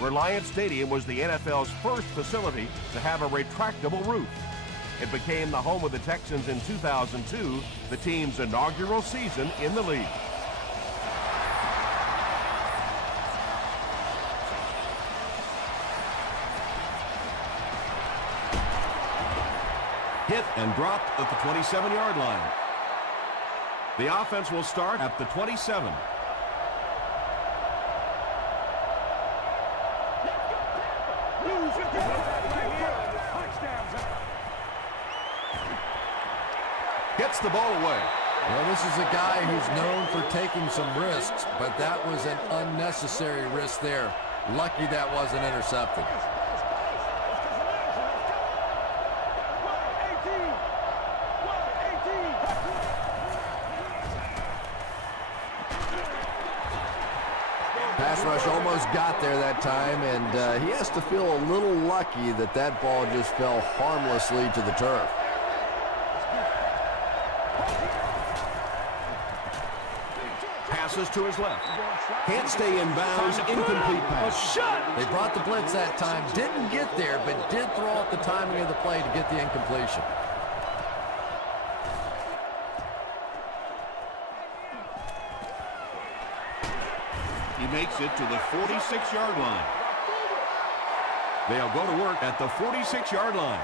Reliant Stadium was the NFL's first facility to have a retractable roof. It became the home of the Texans in 2002, the team's inaugural season in the league. Hit and dropped at the 27-yard line. The offense will start at the 27. Gets the ball away. Well, this is a guy who's known for taking some risks, but that was an unnecessary risk there. Lucky that wasn't intercepted. Pass rush almost got there that time, and he has to feel a little lucky that that ball just fell harmlessly to the turf. Passes to his left. Can't stay in bounds. Incomplete pass. They brought the blitz that time. Didn't get there, but did throw off the timing of the play to get the incompletion. He makes it to the 46-yard line. They'll go to work at the 46-yard line.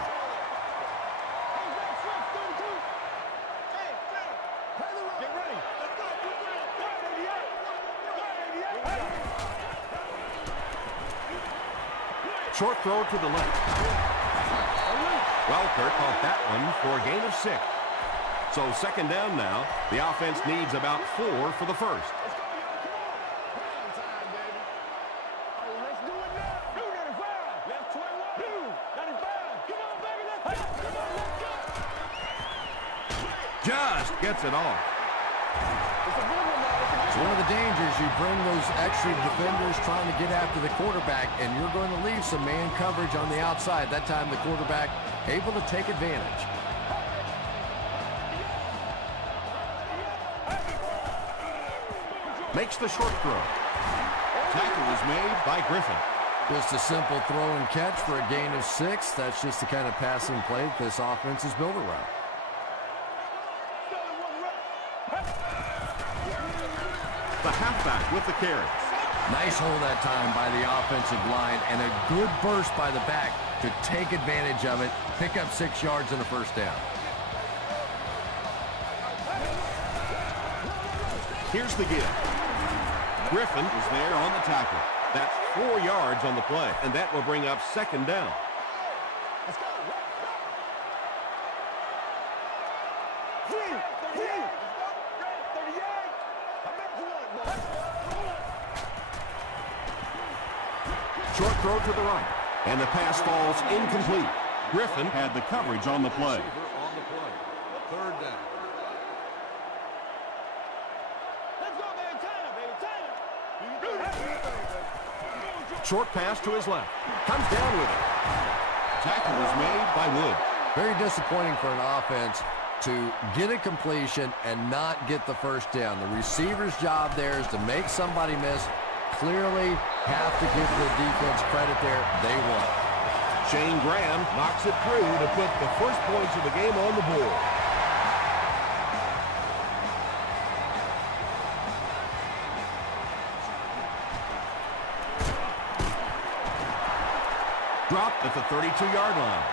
Short throw to the left. Welker caught that one for a gain of 6. So second down now. The offense needs about 4 for the first. Just gets it off. It's one of the dangers. You bring those extra defenders trying to get after the quarterback, and you're going to leave some man coverage on the outside. That time the quarterback able to take advantage. Makes the short throw. Tackle is made by Griffin. Just a simple throw and catch for a gain of 6. That's just the kind of passing play that this offense is built around. The halfback with the carry. Nice hold that time by the offensive line, and a good burst by the back to take advantage of it, pick up 6 yards and a first down. Here's the give. Griffin is there on the tackle. That's 4 yards on the play, and that will bring up second down. Short throw to the right, and the pass falls incomplete. Griffin had the coverage on the play. Third down. Short pass to his left. Comes down with it. Tackle is made by Wood. Very disappointing for an offense to get a completion and not get the first down. The receiver's job there is to make somebody miss. Clearly have to give the defense credit there. They won. Shane Graham knocks it through to put the first points of the game on the board. Dropped at the 32-yard line.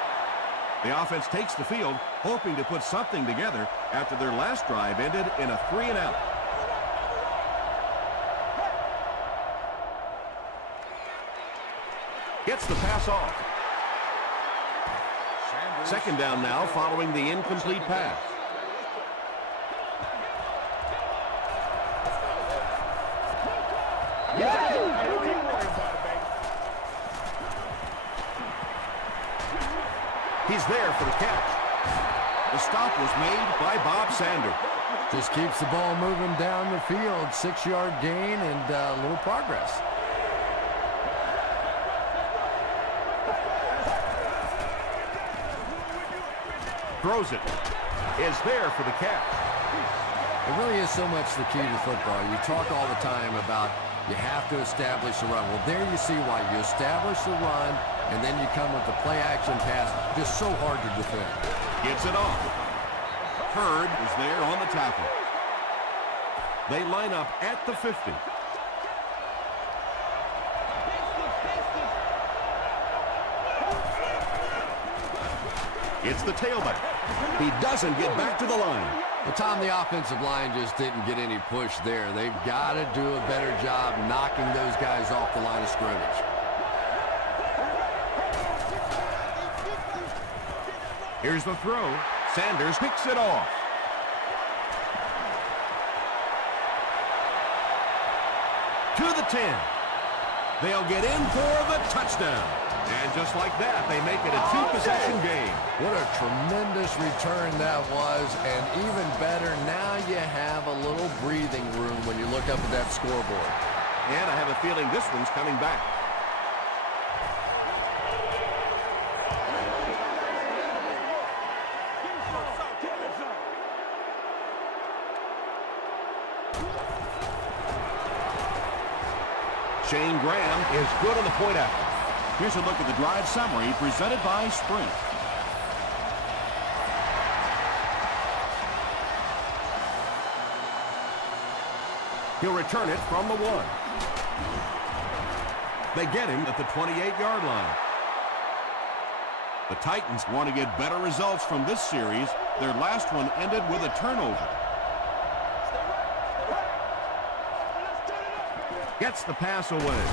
The offense takes the field, hoping to put something together after their last drive ended in a 3-and-out. Gets the pass off. Second down now following the incomplete pass. He's there for the catch. The stop was made by Bob Sanders. Just keeps the ball moving down the field. 6-yard gain and a little progress. Throws it. Is there for the catch. It really is so much the key to football. You talk all the time about You have to establish the run. Well, there you see why. You establish the run, and then you come with the play-action pass. Just so hard to defend. Gets it off. Hurd is there on the tackle. They line up at the 50. It's the tailback. He doesn't get back to the line. Well, Tom, the offensive line just didn't get any push there. They've got to do a better job knocking those guys off the line of scrimmage. Here's the throw. Sanders picks it off. To the 10. They'll get in for the touchdown. And just like that, they make it a two-possession game. What a tremendous return that was. And even better, now you have a little breathing room when you look up at that scoreboard. And I have a feeling this one's coming back. Shane Graham is good on the point after. Here's a look at the drive summary presented by Sprint. He'll return it from the 1. They get him at the 28-yard line. The Titans want to get better results from this series. Their last one ended with a turnover. Gets the pass away.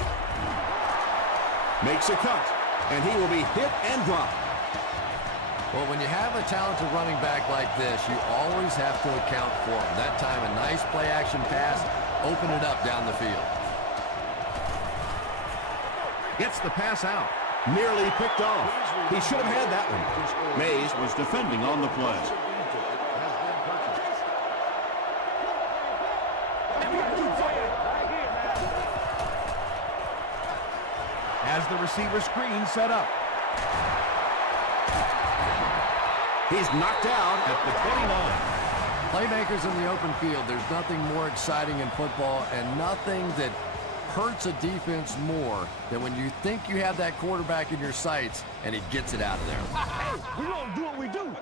Makes a cut, and he will be hit and dropped. Well, when you have a talented running back like this, you always have to account for him. That time, a nice play-action pass, open it up down the field. Gets the pass out. Nearly picked off. He should have had that one. Mays was defending on the play. As the receiver screen set up. He's knocked out at the 29. Playmakers in the open field. There's nothing more exciting in football and nothing that hurts a defense more than when you think you have that quarterback in your sights and he gets it out of there. We're going to do what we do.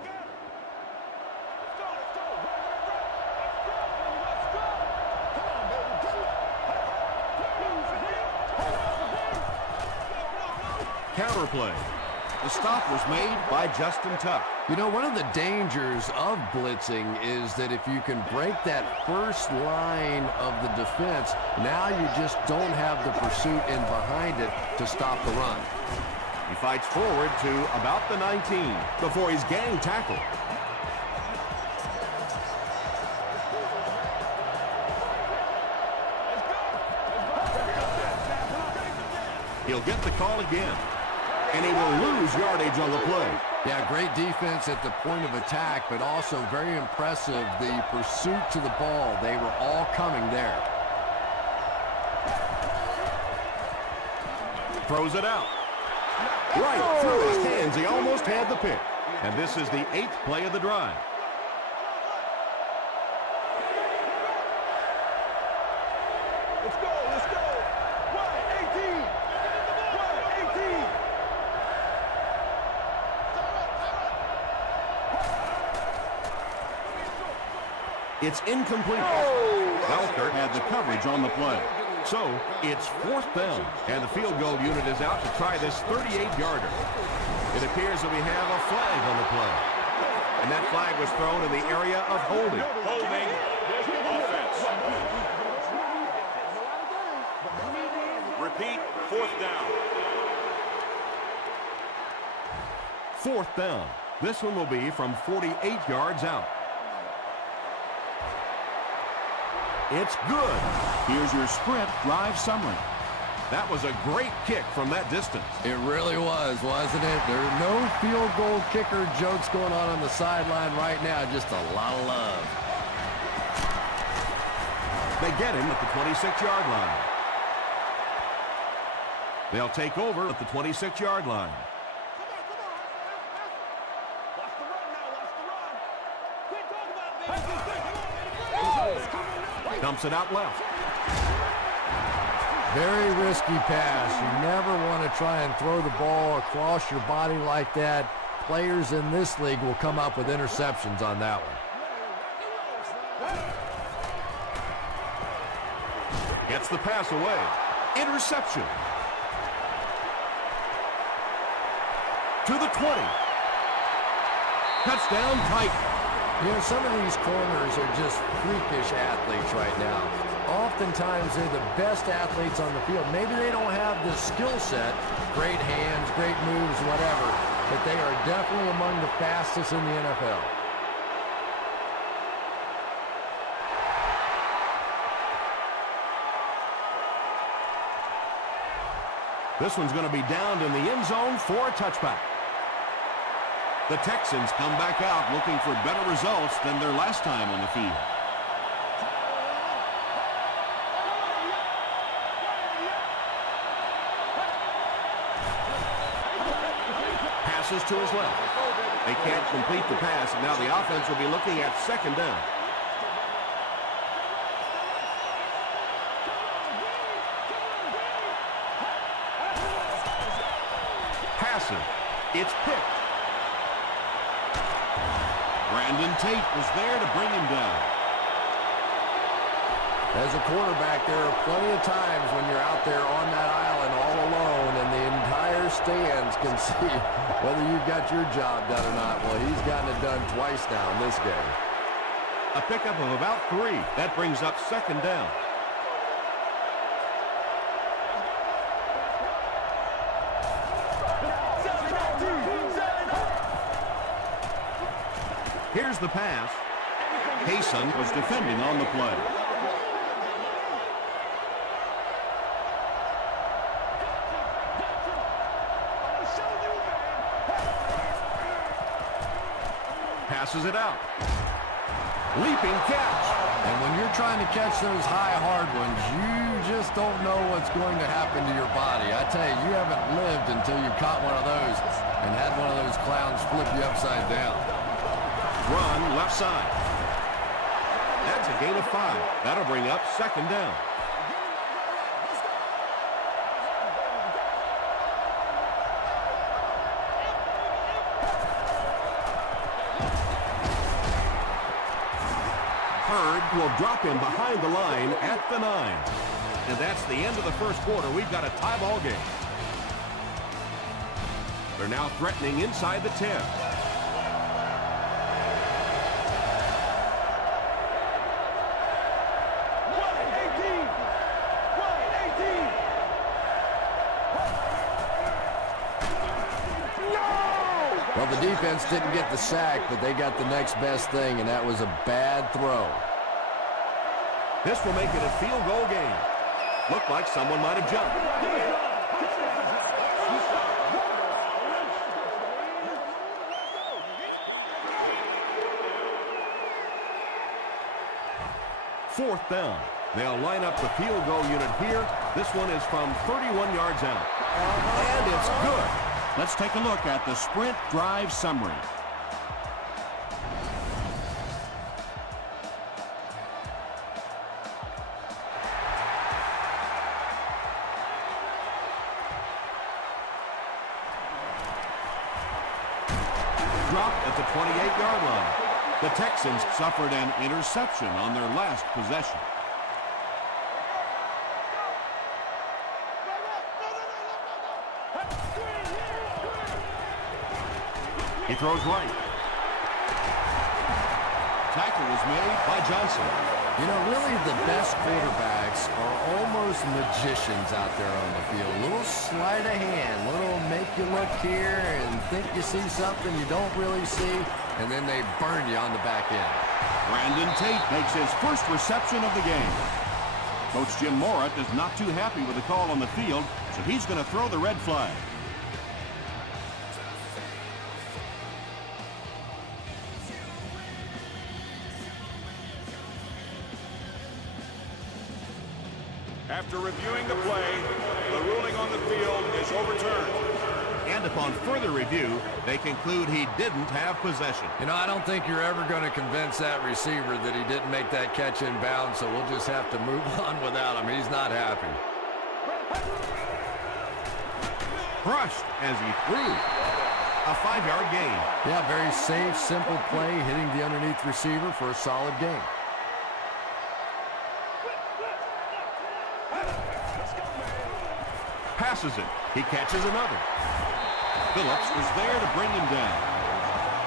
Counterplay. The stop was made by Justin Tuck. You know, one of the dangers of blitzing is that if you can break that first line of the defense, now you just don't have the pursuit in behind it to stop the run. He fights forward to about the 19 before he's gang tackled. He'll get the call again. And he will lose yardage on the play. Yeah, great defense at the point of attack, but also very impressive the pursuit to the ball. They were all coming there. Throws it out. Right through his hands. He almost had the pick. And this is the 8th play of the drive. Let's go, let's go. 18. It's incomplete. Welker had the coverage on the play. So it's 4th down, and the field goal unit is out to try this 38-yarder. It appears that we have a flag on the play. And that flag was thrown in the area of holding. Holding. Offense. Repeat, 4th down. 4th down. This one will be from 48 yards out. It's good. Here's your Sprint drive summary. That was a great kick from that distance. It really was, wasn't it? There are no field goal kicker jokes going on the sideline right now. Just a lot of love. They get him at the 26-yard line. They'll take over at the 26-yard line. Dumps it out left. Very risky pass. You never want to try and throw the ball across your body like that. Players in this league will come up with interceptions on that one. Gets the pass away. Interception. To the 20. Touchdown, Titan. You know, some of these corners are just freakish athletes right now. Oftentimes, they're the best athletes on the field. Maybe they don't have the skill set, great hands, great moves, whatever, but they are definitely among the fastest in the NFL. This one's going to be downed in the end zone for a touchback. The Texans come back out looking for better results than their last time on the field. Passes to his left. They can't complete the pass, and now the offense will be looking at second down. Passing. It's picked. Brandon Tate was there to bring him down. As a quarterback, there are plenty of times when you're out there on that island all alone and the entire stands can see whether you've got your job done or not. Well, he's gotten it done twice now in this game. A pickup of about 3. That brings up second down. Here's the pass. Payson was defending on the play. Passes it out. Leaping catch. And when you're trying to catch those high, hard ones, you just don't know what's going to happen to your body. I tell you, you haven't lived until you caught one of those and had one of those clowns flip you upside down. Run left side. That's a gain of 5. That'll bring up second down. Hurd will drop him behind the line at the 9. And that's the end of the first quarter. We've got a tie ball game. They're now threatening inside the 10. Well, the defense didn't get the sack, but they got the next best thing, and that was a bad throw. This will make it a field goal game. Looked like someone might have jumped. Fourth down. They'll line up the field goal unit here. This one is from 31 yards out. And it's good. Let's take a look at the sprint drive summary. Dropped at the 28-yard line. The Texans suffered an interception on their last possession. He throws right. Tackle was made by Johnson. You know, really the best quarterbacks are almost magicians out there on the field. A little sleight of hand, little make you look here and think you see something you don't really see, and then they burn you on the back end. Brandon Tate makes his first reception of the game. Coach Jim Mora is not too happy with the call on the field, so he's going to throw the red flag. After reviewing the play, the ruling on the field is overturned. And upon further review, they conclude he didn't have possession. You know, I don't think you're ever going to convince that receiver that he didn't make that catch in bounds, so we'll just have to move on without him. He's not happy. Crushed as he threw. A 5-yard gain. Yeah, very safe, simple play, hitting the underneath receiver for a solid gain. Passes it. He catches another. Phillips is there to bring him down.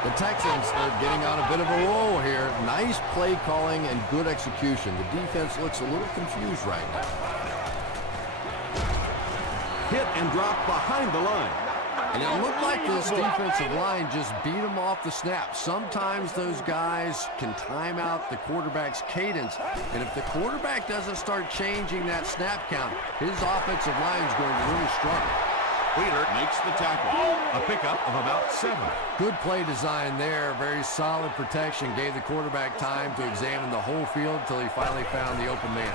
The Texans are getting on a bit of a roll here. Nice play calling and good execution. The defense looks a little confused right now. Hit and drop behind the line. And it looked like this defensive line just beat them off the snap. Sometimes those guys can time out the quarterback's cadence. And if the quarterback doesn't start changing that snap count, his offensive line is going to really struggle. Wheeler makes the tackle. A pickup of about 7. Good play design there. Very solid protection. Gave the quarterback time to examine the whole field until he finally found the open man.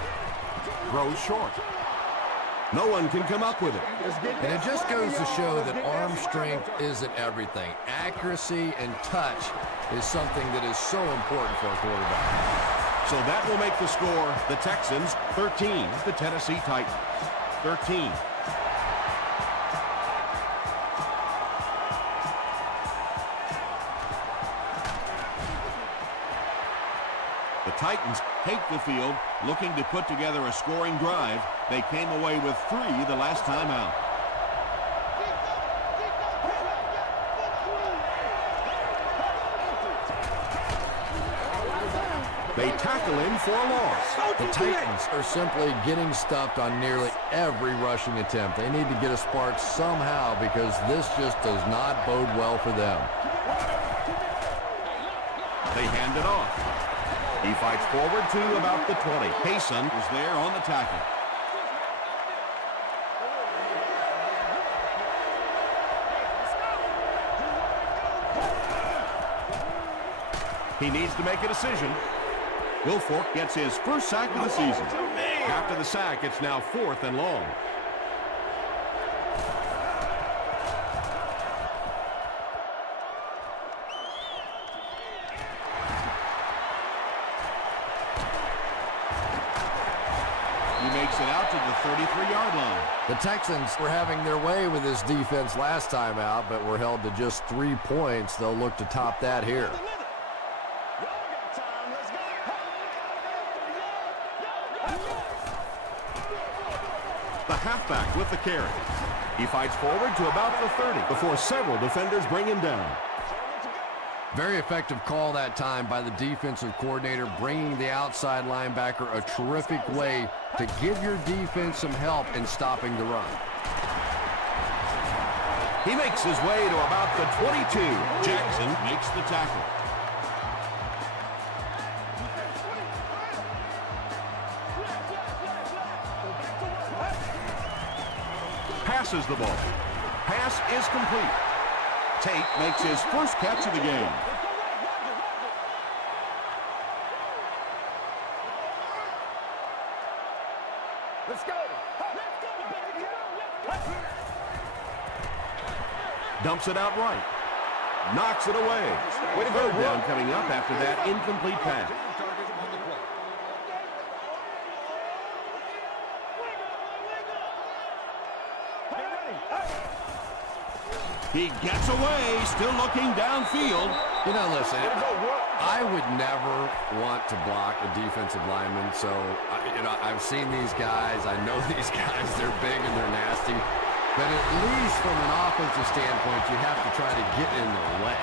Throws short. No one can come up with it. And it just goes to show that arm strength isn't everything. Accuracy and touch is something that is so important for a quarterback. So that will make the score the Texans 13, the Tennessee Titans 13. The Titans take the field, looking to put together a scoring drive. They came away with 3 the last time out. They tackle him for a loss. The Titans are simply getting stuffed on nearly every rushing attempt. They need to get a spark somehow because this just does not bode well for them. They hand it off. He fights forward to about the 20. Payson is there on the tackle. He needs to make a decision. Wilfork gets his first sack of the season. After the sack, it's now 4th and long. He makes it out to the 33-yard line. The Texans were having their way with this defense last time out, but were held to just 3 points. They'll look to top that here. The halfback with the carry. He fights forward to about the 30 before several defenders bring him down. Very effective call that time by the defensive coordinator, bringing the outside linebacker a terrific way to give your defense some help in stopping the run. He makes his way to about the 22. Jackson makes the tackle. Passes the ball. Pass is complete. Tate makes his first catch of the game. Let's go. Dumps it out right. Knocks it away. Third down coming up after that incomplete pass. He gets away, still looking downfield. You know, listen, I would never want to block a defensive lineman, so, I've seen these guys. I know these guys. They're big and they're nasty. But at least from an offensive standpoint, you have to try to get in their way.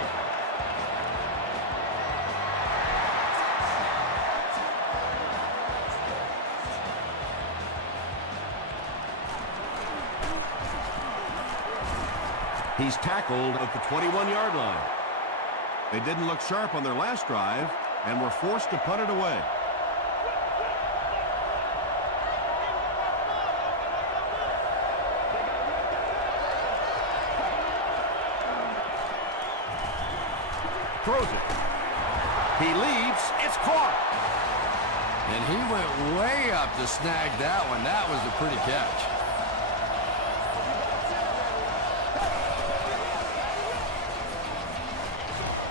He's tackled at the 21-yard line. They didn't look sharp on their last drive and were forced to punt it away. Throws it. He leaps. It's caught. And he went way up to snag that one. That was a pretty catch.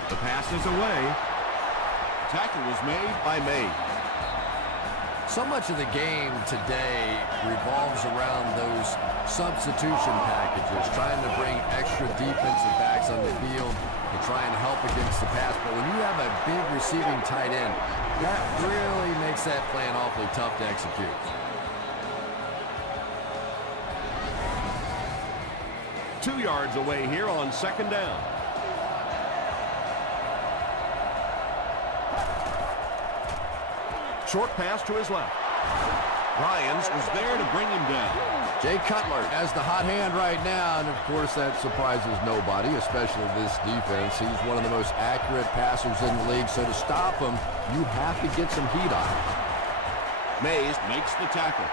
The pass is away. Tackle was made by May. So much of the game today revolves around those substitution packages, trying to bring extra defensive backs on the field to try and help against the pass. But when you have a big receiving tight end, that really makes that plan awfully tough to execute. Two yards away here on second down. Short pass to his left. Ryans was there to bring him down. Jay Cutler has the hot hand right now, and of course that surprises nobody, especially this defense. He's one of the most accurate passers in the league, so to stop him, you have to get some heat on him. Mays makes the tackle.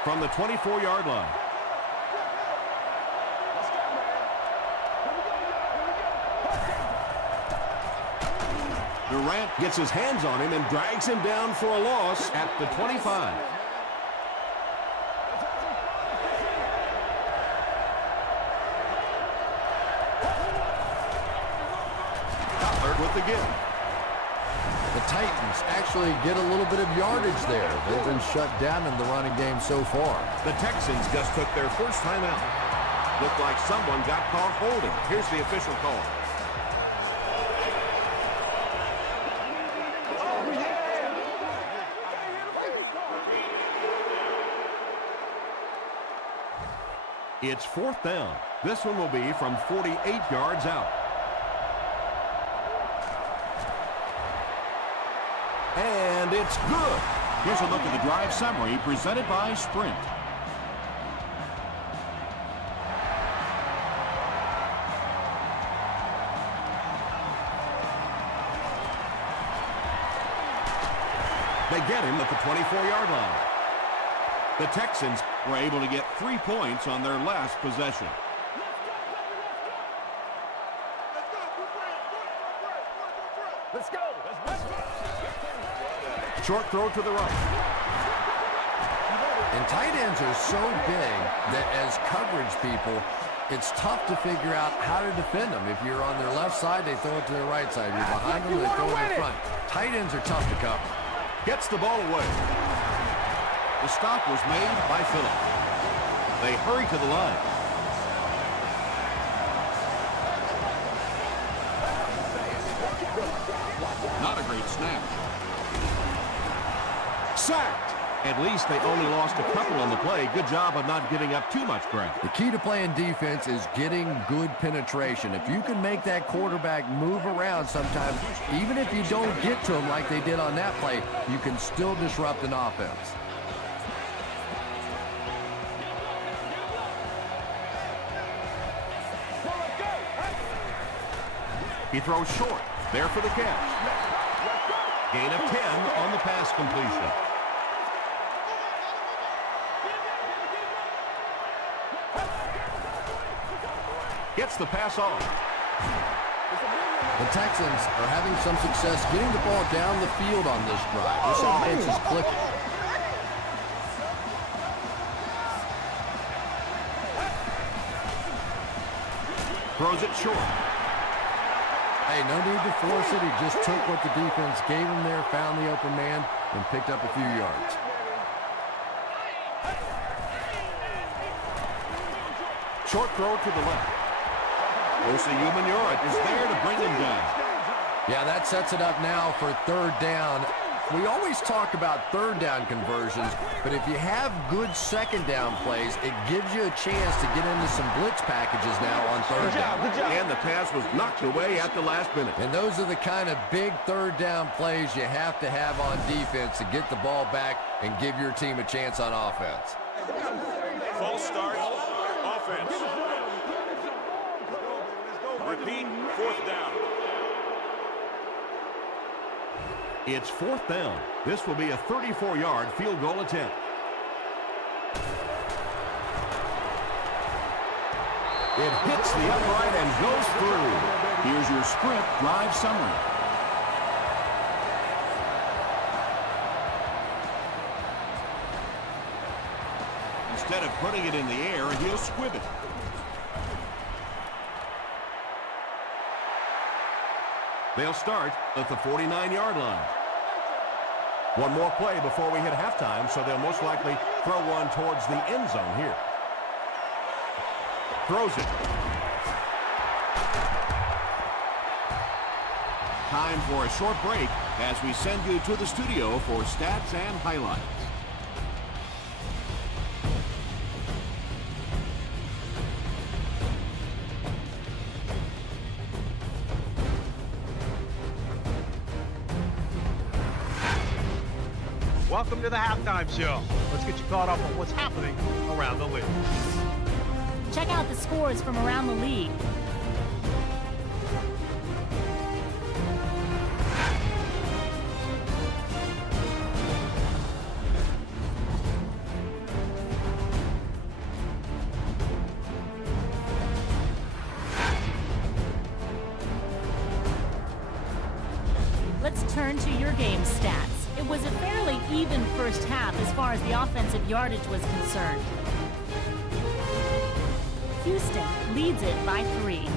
From the 24-yard line. Durant gets his hands on him and drags him down for a loss at the 25. Cutler with the give. The Titans actually get a little bit of yardage there. They've been shut down in the running game so far. The Texans just took their first time out. Looked like someone got caught holding. Here's the official call. It's fourth down. This one will be from 48 yards out. And it's good. Here's a look at the drive summary presented by Sprint. They get him at the 24-yard line. The Texans were able to get 3 points on their last possession. Let's go. Short throw to the right. And tight ends are so big that as coverage people, it's tough to figure out how to defend them. If you're on their left side, they throw it to their right side. You're behind them, they throw it in front. Tight ends are tough to cover. Gets the ball away. The stop was made by Phillip. They hurry to the line. Not a great snap. Sacked. At least they only lost a couple on the play. Good job of not giving up too much ground. The key to playing defense is getting good penetration. If you can make that quarterback move around sometimes, even if you don't get to him like they did on that play, you can still disrupt an offense. He throws short. There for the catch. Gain of 10 on the pass completion. Gets the pass off. The Texans are having some success getting the ball down the field on this drive. This offense is clicking. Throws it short. Hey, no need to force it. He just took what the defense gave him there, found the open man, and picked up a few yards. Short throw to the left. Osa Umenyiora is there to bring him down. Yeah, that sets it up now for third down. We always talk about third down conversions, but if you have good second down plays, it gives you a chance to get into some blitz packages now on third down. And the pass was knocked away at the last minute. And those are the kind of big third down plays you have to have on defense to get the ball back and give your team a chance on offense. False start, offense. Repeat, fourth down. It's fourth down. This will be a 34-yard field goal attempt. It hits the upright and goes through. Here's your Sprint drive summary. Instead of putting it in the air, he'll squib it. They'll start at the 49-yard line. One more play before we hit halftime, so they'll most likely throw one towards the end zone here. Throws it. Time for a short break as we send you to the studio for stats and highlights. Welcome to the halftime show. Let's get you caught up on what's happening around the league. Check out the scores from around the league. Let's turn to your game stats. It was a fairly even first half as far as the offensive yardage was concerned. Houston leads it by 3.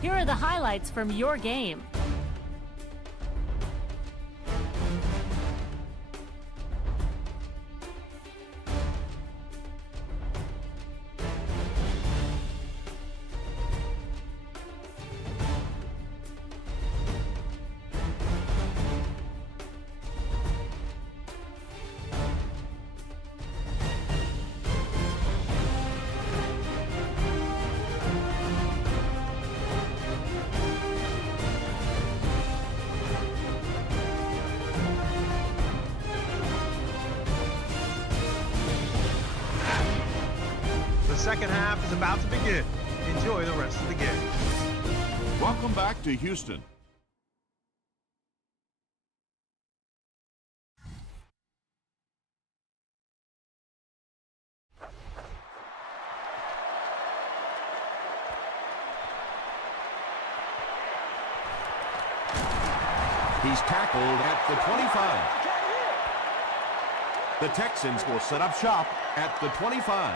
Here are the highlights from your game. The second half is about to begin. Enjoy the rest of the game. Welcome back to Houston. He's tackled at the 25. The Texans will set up shop at the 25.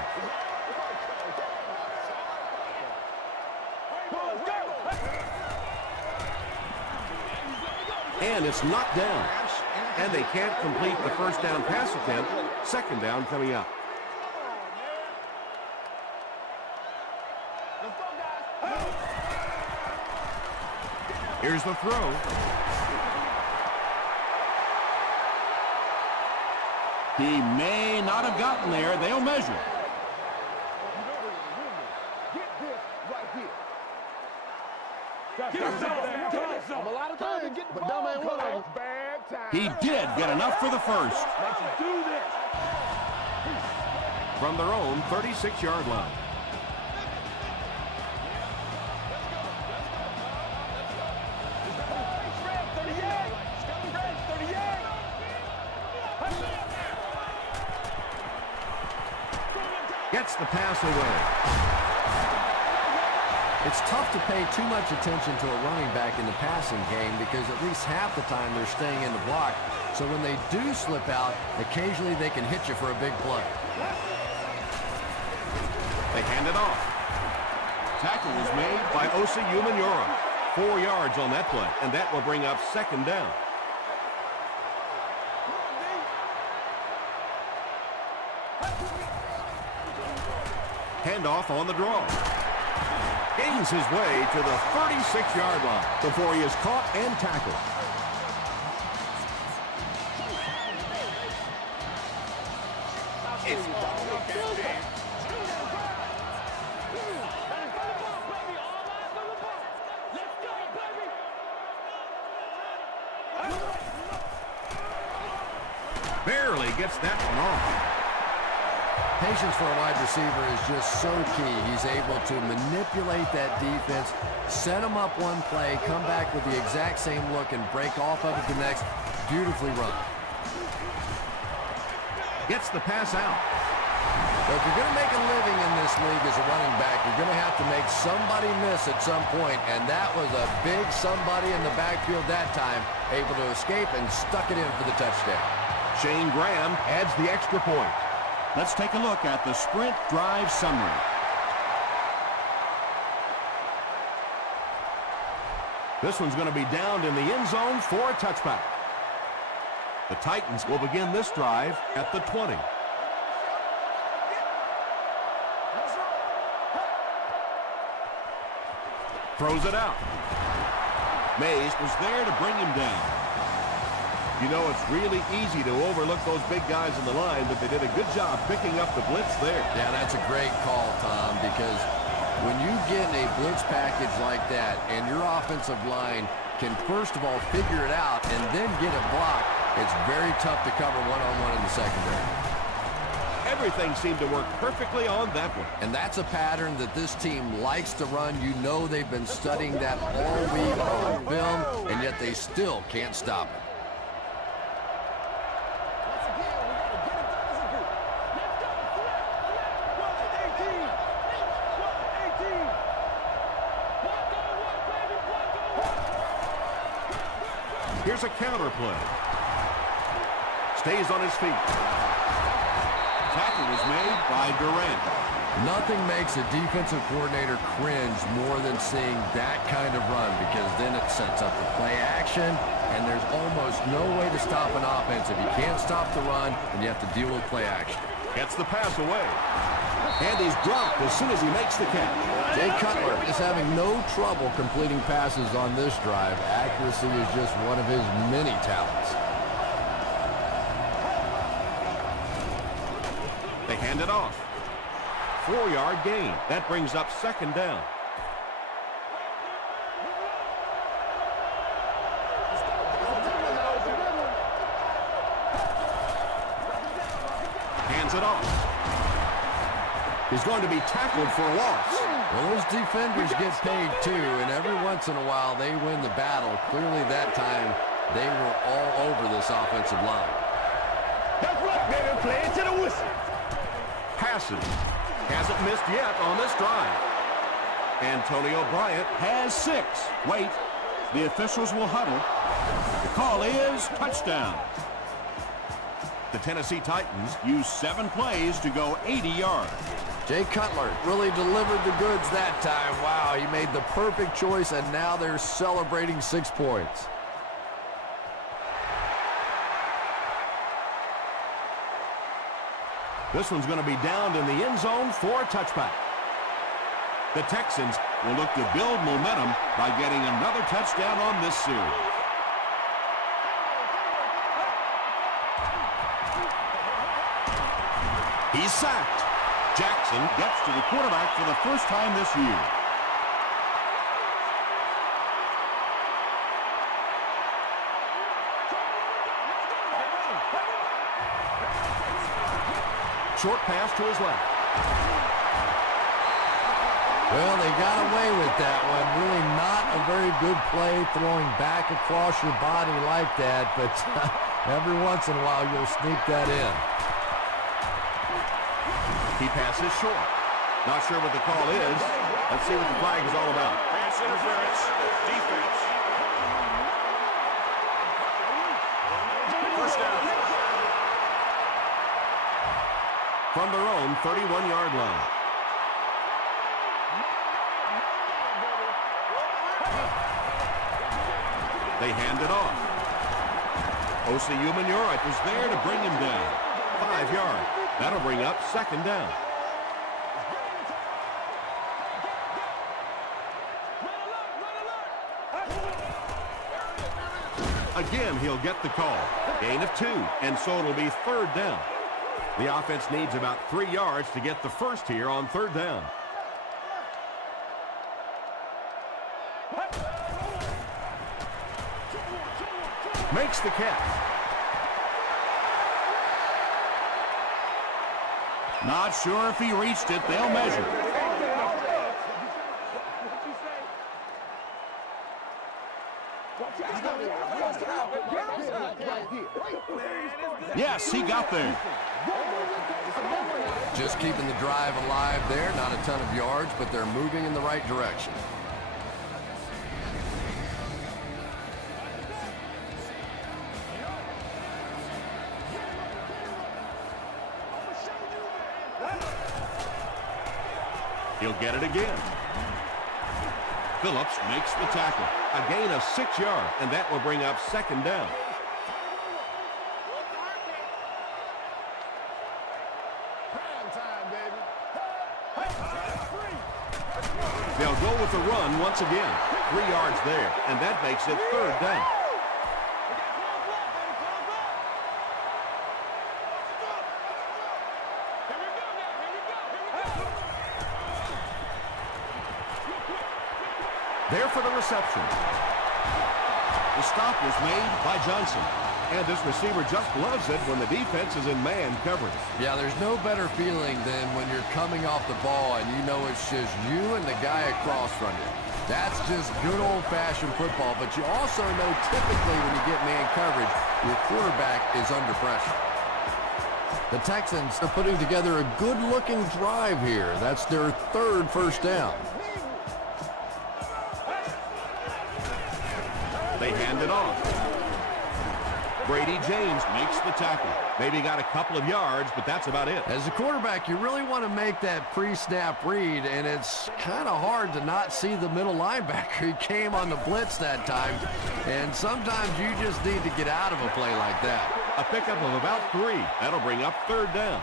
And it's knocked down. And they can't complete the first down pass attempt. Second down coming up. Here's the throw. He may not have gotten there. They'll measure. He did get enough for the first. From their own 36-yard line. Gets the pass away. It's tough to pay too much attention to a running back in the passing game because at least half the time they're staying in the block. So when they do slip out, occasionally they can hit you for a big play. They hand it off. Tackle was made by Osi Umenyiora. 4 yards on that play, and that will bring up second down. Handoff on the draw. Gains his way to the 36-yard line before he is caught and tackled. Barely gets that one off. Patience for a wide receiver is just so key. He's able to manipulate that defense, set them up one play, come back with the exact same look, and break off of it the next. Beautifully run. Gets the pass out. But if you're going to make a living in this league as a running back, you're going to have to make somebody miss at some point, and that was a big somebody in the backfield that time, able to escape and stuck it in for the touchdown. Shane Graham adds the extra point. Let's take a look at the sprint drive summary. This one's going to be downed in the end zone for a touchback. The Titans will begin this drive at the 20. Throws it out. Mays was there to bring him down. You know, it's really easy to overlook those big guys in the line, but they did a good job picking up the blitz there. Yeah, that's a great call, Tom, because when you get a blitz package like that and your offensive line can first of all figure it out and then get it blocked, it's very tough to cover one-on-one in the secondary. Everything seemed to work perfectly on that one. And that's a pattern that this team likes to run. You know they've been studying that all week on film, and yet they still can't stop it. Here's a counter play. Stays on his feet. Tackle was made by Durant. Nothing makes a defensive coordinator cringe more than seeing that kind of run, because then it sets up the play action, and there's almost no way to stop an offense if you can't stop the run and you have to deal with play action. Gets the pass away. And he's dropped as soon as he makes the catch. Jay Cutler is having no trouble completing passes on this drive. Accuracy is just one of his many talents. They hand it off. 4-yard gain. That brings up second down. Hands it off. He's going to be tackled for a loss. Well, those defenders get paid too, and every once in a while they win the battle. Clearly that time they were all over this offensive line. That's right, baby. Play it to the whistle. Passes. Hasn't missed yet on this drive. Antonio Bryant has 6. Wait. The officials will huddle. The call is touchdown. The Tennessee Titans use 7 plays to go 80 yards. Jay Cutler really delivered the goods that time. Wow, he made the perfect choice, and now they're celebrating 6 points. This one's going to be downed in the end zone for a touchback. The Texans will look to build momentum by getting another touchdown on this series. He's sacked. Jackson gets to the quarterback for the first time this year. Short pass to his left. Well, they got away with that one. Really not a very good play throwing back across your body like that, but every once in a while you'll sneak that in. He passes short. Not sure what the call is. Let's see what the flag is all about. Pass interference. Defense. First down. From their own 31-yard line. They hand it off. Osi Umenyiora was there to bring him down. 5 yards. That'll bring up second down. Again, he'll get the call. Gain of 2, and so it'll be third down. The offense needs about 3 yards to get the first here on third down. Makes the catch. Not sure if he reached it. They'll measure. Yes, he got there. Just keeping the drive alive there. Not a ton of yards, but they're moving in the right direction. He'll get it again. Phillips makes the tackle. A gain of 6 yards, and that will bring up second down. They'll go with the run once again. 3 yards there, and that makes it third down. There for the reception. The stop was made by Johnson. And this receiver just loves it when the defense is in man coverage. Yeah, there's no better feeling than when you're coming off the ball and you know it's just you and the guy across from you. That's just good old-fashioned football, but you also know typically when you get man coverage, your quarterback is under pressure. The Texans are putting together a good-looking drive here. That's their third first down. They hand it off. Brady James makes the tackle. Maybe got a couple of yards, but that's about it. As a quarterback, you really want to make that pre-snap read, and it's kind of hard to not see the middle linebacker. He came on the blitz that time, and sometimes you just need to get out of a play like that. A pickup of about 3. That'll bring up third down.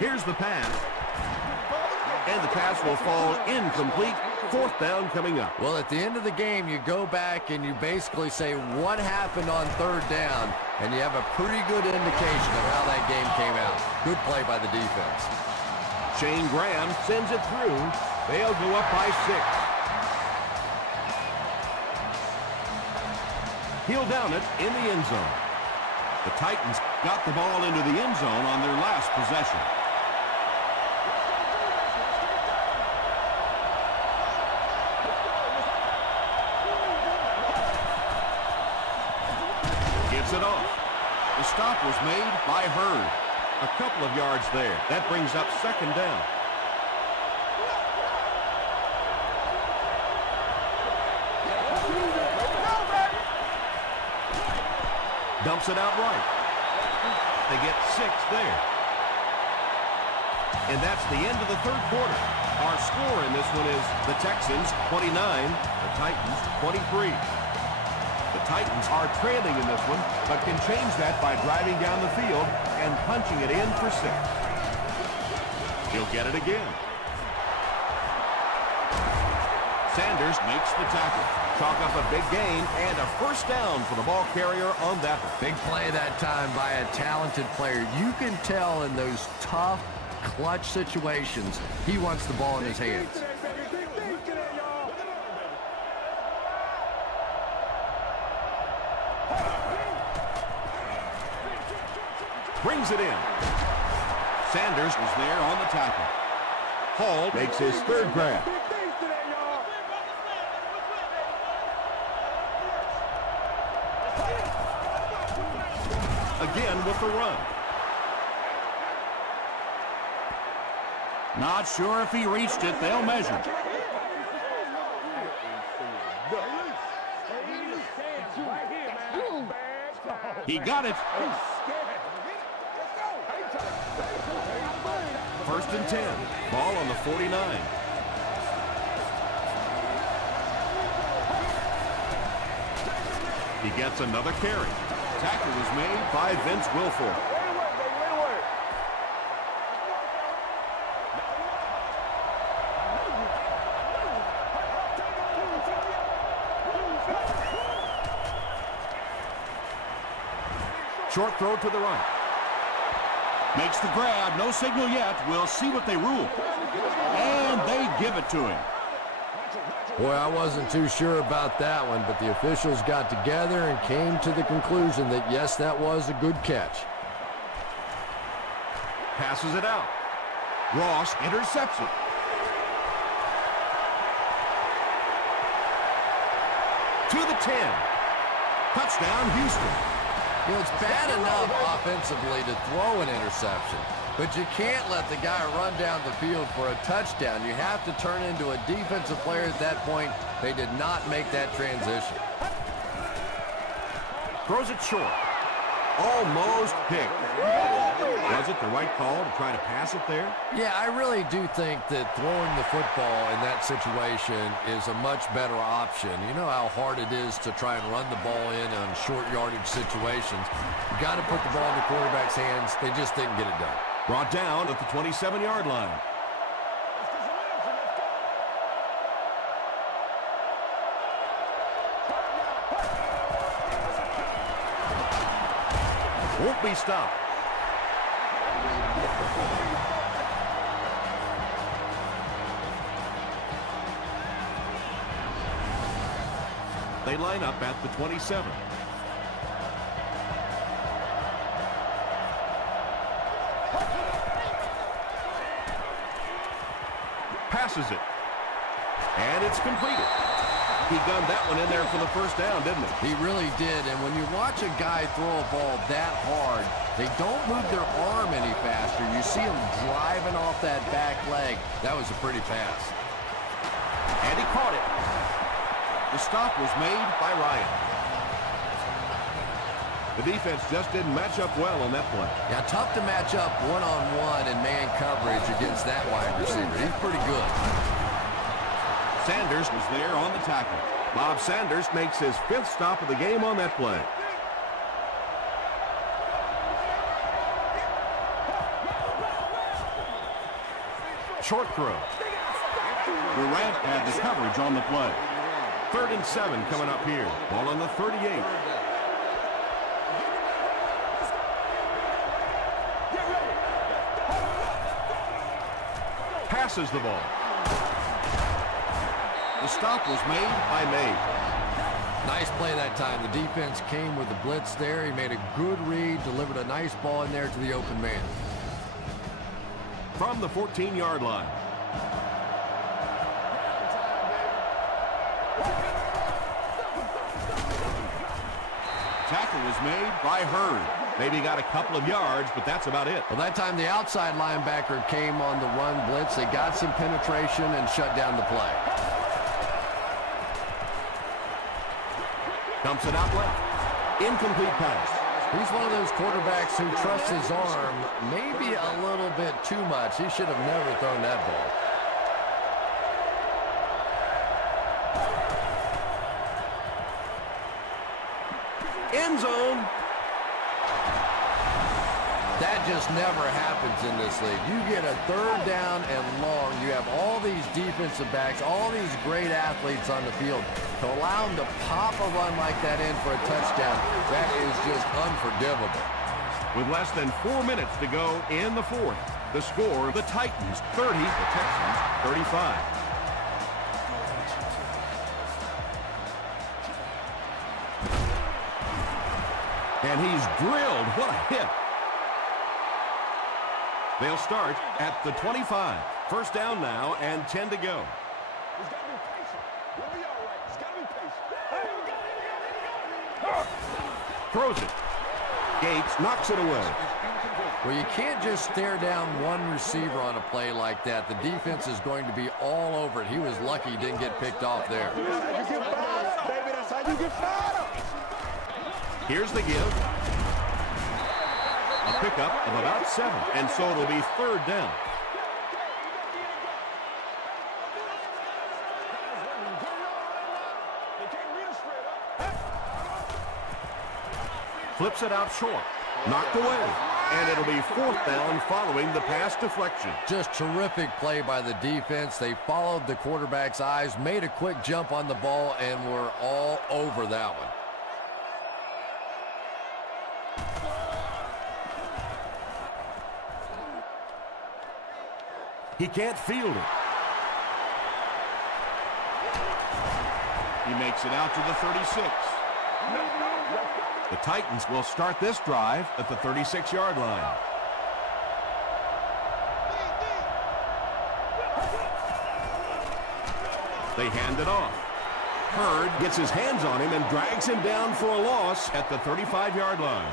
Here's the pass. And the pass will fall incomplete. Fourth down coming up. Well, at the end of the game, you go back and you basically say what happened on third down, and you have a pretty good indication of how that game came out. Good play by the defense. Shane Graham sends it through. They'll go up by 6. He'll down it in the end zone. The Titans got the ball into the end zone on their last possession. It off. The stop was made by Hurd. A couple of yards there. That brings up second down. Dumps it out right. They get 6 there. And that's the end of the third quarter. Our score in this one is the Texans 29, the Titans 23. The Titans are trailing in this one, but can change that by driving down the field and punching it in for 6. He'll get it again. Sanders makes the tackle. Chalk up a big gain and a first down for the ball carrier on that one. Big play that time by a talented player. You can tell in those tough, clutch situations, he wants the ball in his hands. Brings it in. Sanders was there on the tackle. Hall makes his third grab. Again with the run. Not sure if he reached it. They'll measure. He got it. First and 10. Ball on the 49. He gets another carry. Tackle was made by Vince Wilfork. Short throw to the right. Makes the grab. No signal yet. We'll see what they rule. And they give it to him. Boy, I wasn't too sure about that one, but the officials got together and came to the conclusion that, yes, that was a good catch. Passes it out. Ross intercepts it. To the 10. Touchdown, Houston. You know, it's bad enough offensively to throw an interception, but you can't let the guy run down the field for a touchdown. You have to turn into a defensive player at that point. They did not make that transition. Throws it short. Almost picked. Was it the right call to try to pass it there? Yeah, I really do think that throwing the football in that situation is a much better option. You know how hard it is to try and run the ball in on short yardage situations. You got to put the ball in the quarterback's hands. They just didn't get it done. Brought down at the 27-yard line. Won't be stopped. They line up at the 27. Passes it. And it's completed. He gunned that one in there for the first down, didn't he? He really did, and when you watch a guy throw a ball that hard, they don't move their arm any faster. You see him driving off that back leg. That was a pretty pass. And he caught it. The stop was made by Ryan. The defense just didn't match up well on that play. Yeah, tough to match up one-on-one in man coverage against that wide receiver. He's pretty good. Sanders was there on the tackle. Bob Sanders makes his 5th stop of the game on that play. Short throw. Durant had the coverage on the play. 3rd and 7 coming up here. Ball on the 38. Passes the ball. The stop was made by May. Nice play that time. The defense came with the blitz there. He made a good read, delivered a nice ball in there to the open man. From the 14-yard line. Tackle was made by Hurd. Maybe got a couple of yards, but that's about it. Well, that time the outside linebacker came on the run blitz. They got some penetration and shut down the play. Dumps it out left. Incomplete pass. He's one of those quarterbacks who trusts his arm maybe a little bit too much. He should have never thrown that ball. End zone. That just never happens in this league. You get a 3rd down and long. You have all these defensive backs, all these great athletes on the field. To allow them to pop a run like that in for a touchdown, that is just unforgivable. With less than 4 minutes to go in the 4th, the score, the Titans 30, the Texans 35. And he's drilled. What a hit. They'll start at the 25. 1st down now and 10 to go. He's got to be patient. We'll be all right. He's got to be patient. Throws it. Gates knocks it away. Well, you can't just stare down one receiver on a play like that. The defense is going to be all over it. He was lucky he didn't get picked off there. That's how you get fired, baby. That's how you get fired. Here's the give. A pickup of about 7, and so it'll be 3rd down. Flips it out short. Knocked away. And it'll be 4th down following the pass deflection. Just terrific play by the defense. They followed the quarterback's eyes, made a quick jump on the ball, and were all over that one. He can't field it. He makes it out to the 36. The Titans will start this drive at the 36-yard line. They hand it off. Hurd gets his hands on him and drags him down for a loss at the 35-yard line.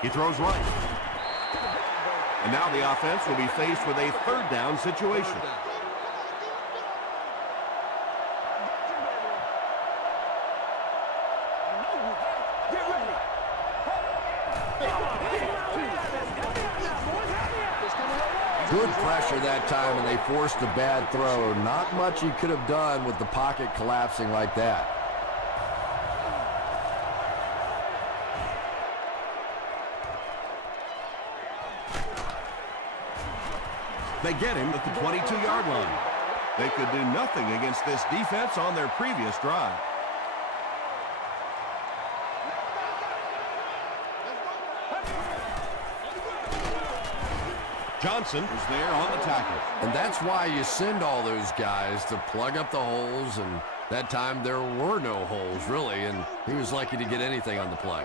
He throws right. And now the offense will be faced with a 3rd down situation. Good pressure that time, and they forced a bad throw. Not much he could have done with the pocket collapsing like that. They get him at the 22-yard line. They could do nothing against this defense on their previous drive. Johnson is there on the tackle. And that's why you send all those guys to plug up the holes, and that time there were no holes, really, and he was lucky to get anything on the play.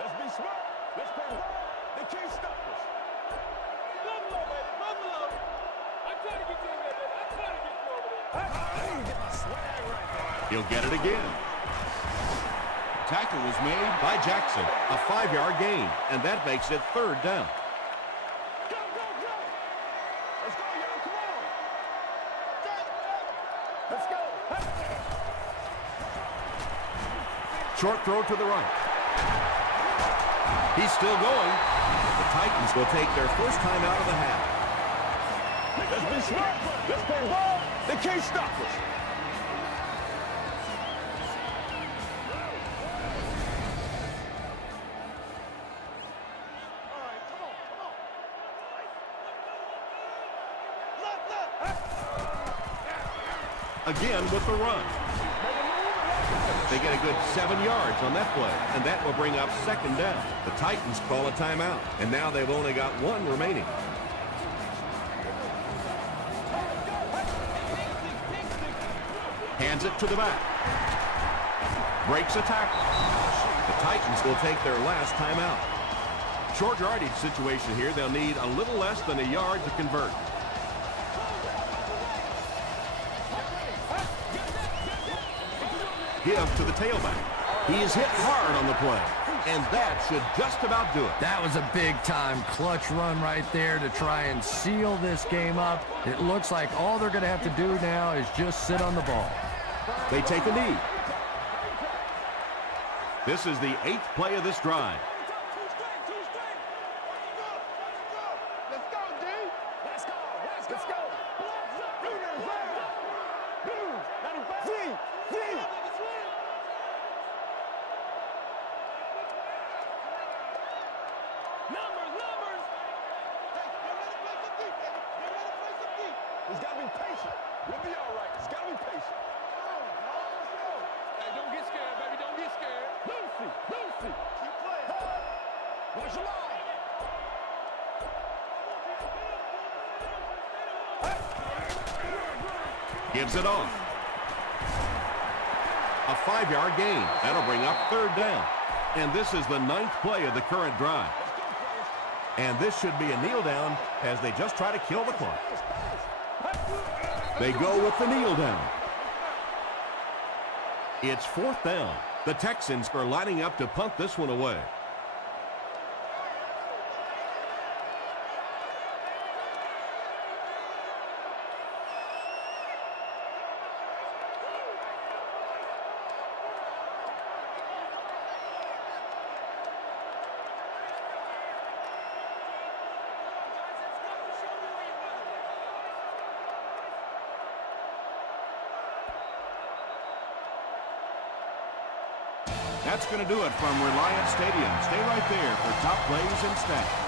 Let's be smart. Let's play ball. They can't stop us. Buffalo, baby. Buffalo. I'm trying to get you over there, baby. I'm trying to get you over there. I need to get my swag right there. He'll get it again. Tackle was made by Jackson. A 5-yard gain, and that makes it 3rd down. Go, go, go. Let's go, y'all. Come on. Let's go. Short throw to the right. He's still going. The Titans will take their first time out of the half. Let's be smart. Let's play ball. They can't stop us. All right, come on, come on. Left. Again with the run. They get a good 7 yards on that play, and that will bring up 2nd down. The Titans call a timeout, and now they've only got 1 remaining. Hands it to the back. Breaks a tackle. The Titans will take their last timeout. Short yardage situation here. They'll need a little less than a yard to convert. Give to the tailback. He is hit hard on the play, and that should just about do it. That was a big-time clutch run right there to try and seal this game up. It looks like all they're going to have to do now is just sit on the ball. They take a knee. This is the 8th play of this drive. Let's go, D. Let's go. Let's go. Numbers. He's got to be patient. We'll be all right. He's got to be patient. Hey, don't get scared, baby. Don't get scared. Lucy. Keep playing. Watch your line. Gives it off. A 5-yard gain. That'll bring up 3rd down. And this is the 9th play of the current drive. And this should be a kneel down as they just try to kill the clock. They go with the kneel down. It's 4th down. The Texans are lining up to punt this one away. That's going to do it from Reliant Stadium. Stay right there for top plays and stats.